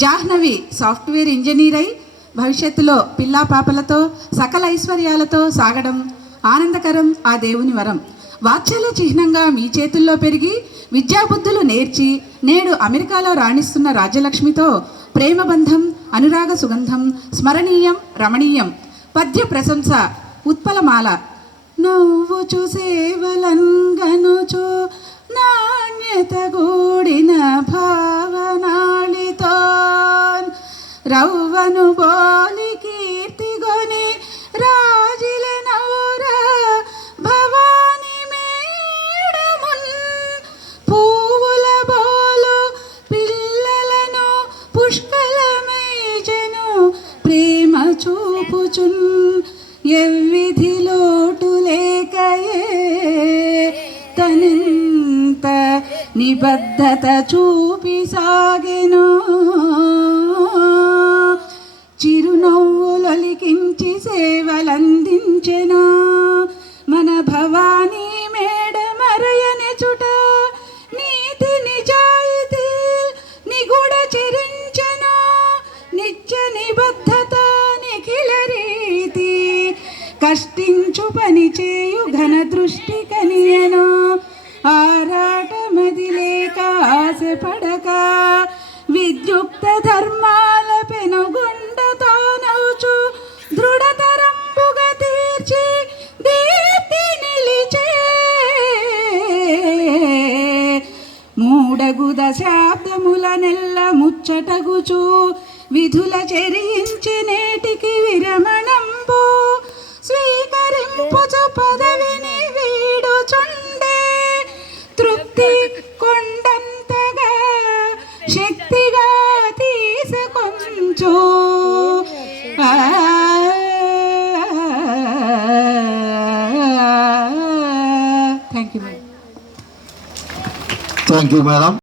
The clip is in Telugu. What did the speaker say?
జాహ్నవి సాఫ్ట్వేర్ ఇంజనీర్ అయి భవిష్యత్తులో పిల్లా పాపలతో సకల ఐశ్వర్యాలతో సాగడం ఆనందకరం ఆ దేవుని వరం. వాత్సల్య చిహ్నంగా మీ చేతుల్లో పెరిగి విద్యాబుద్ధులు నేర్చి నేడు అమెరికాలో రాణిస్తున్న రాజ్యలక్ష్మితో ప్రేమబంధం అనురాగ సుగంధం స్మరణీయం రమణీయం పద్య ప్రశంస ఉత్పలమాల. నువ్వు చూసేవలంగను రవ్వను బోలి కీర్తిగొని రాజిలెనౌర భవాని మేడమున్ పూవుల బోలు పిల్లలను పుష్కలమేజను ప్రేమ చూపుచున్ ఎవ్విధి లోటు లేకయే తనంత నిబద్ధత చూపి సాగెను. సేవలందించెను మన భవానీ మేడ మరయని చుట నీతి నిజాయితీ నిగూఢ చరించెనా? నిత్య నిబద్ధత నిఖిల రీతి కష్టించు పని చేయు ఘన దృష్టి కనియనా ఆరాటమది లేక ఆశపడక విద్యుక్త ధర్మా మూడగు దశాబ్దముల నెల్ల ముచ్చటగుచూ విధుల చెరించి Thank you, madam.